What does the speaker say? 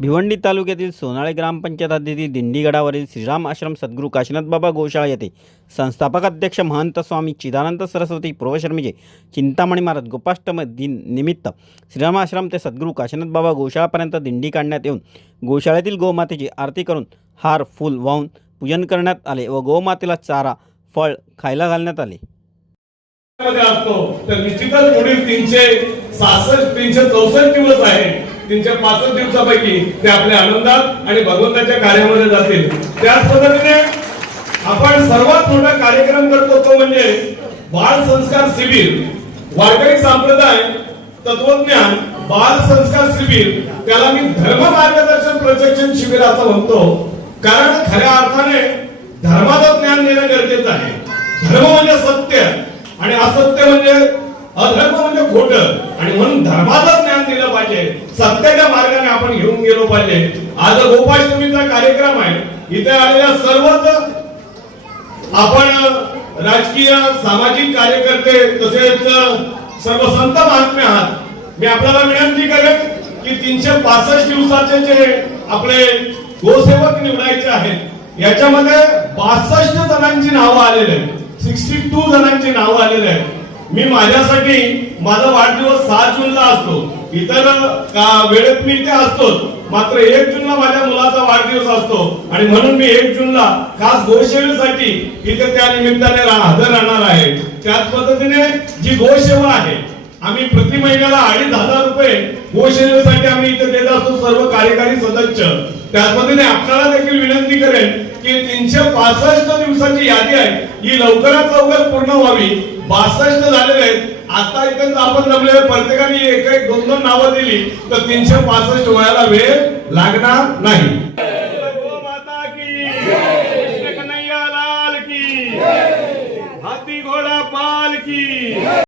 भिवंडी तालुक्यातील सोनाळे ग्रामपंचायत हद्दीतील दिंडीगडावरील श्रीराम आश्रम सद्गुरू काशीनाथबाबा गोशाळा येथे संस्थापक अध्यक्ष महंत स्वामी चिदानंद सरस्वती पूर्वशर्मीचे चिंतामणी महाराज गोपाष्टम दिन निमित्त श्रीराम आश्रम ते सद्गुरू काशीनाथबाबा गोशाळापर्यंत दिंडी काढण्यात येऊन गोशाळेतील गोमातेची आरती करून हार फूल वाहून पूजन करण्यात आले व गोमातेला चारा फळ खायला घालण्यात आले. तर निश्चितच पुढील तीनशे सहासष्ट तीनशे चौसष्ट दिवस आहे तीनशे पासष्ट दिवसापैकी ते आपल्या आनंदात आणि भगवंताच्या कार्यामध्ये जातील. त्याच पद्धतीने आपण सर्वात मोठा कार्यक्रम करतो तो म्हणजे बाल संस्कार शिबिर. वारकरी संप्रदाय तत्वज्ञान बाल संस्कार शिबिर. त्याला मी धर्म मार्गदर्शन प्रशिक्षण शिबिर असं म्हणतो. कारण खऱ्या अर्थाने धर्माचं ज्ञान देणं गरजेचं आहे. धर्म म्हणजे सत्य. आणि असत्य म्हणजे अधर्म म्हणजे खोट. आणि म्हणून धर्माचं सत्याच्या मार्गाने आपण घेऊन गेलो पाहिजे. आज गोपाष्टमीचा कार्यक्रम आहे. इथे आलेल्या सर्वच आपण राजकीय सामाजिक कार्यकर्ते तसेच सर्व संत महात्मे आहात. मी आपल्याला विनंती करेन की तीनशे पासष्ट दिवसाचे जे आपले गोसेवक निवडायचे आहेत याच्यामध्ये बासष्ट जणांची नावं आलेले आहेत. सिक्स्टी टू जणांची नावं आलेले आहेत. मी माझ्यासाठी माझा वाढदिवस सहा जूनला असतो. इतर वेळेत मी इथे असतोच. मात्र एक जूनला माझ्या मुलाचा वाढदिवस असतो. आणि म्हणून मी एक जूनला खास गोसेवेसाठी इथे त्या निमित्ताने हजर राहणार आहे. त्याच पद्धतीने जी गोसेवा आहे आम्ही प्रति महिन्याला अडीच हजार रुपये गोसेवेसाठी आम्ही इथे देत असतो सर्व कार्यकारी सदस्य. त्याच पद्धतीने आपल्याला देखील विनंती करेन की तीनशे पासष्ट दिवसाची यादी आहे. ही लवकरात लवकर पूर्ण व्हावी. बासष्ट झालेले आहेत. आता इथं आपण जमले प्रत्येकाने एक एक दोन दोन नावं दिली तर तीनशे पासष्ट व्हायला वेळ लागणार नाही.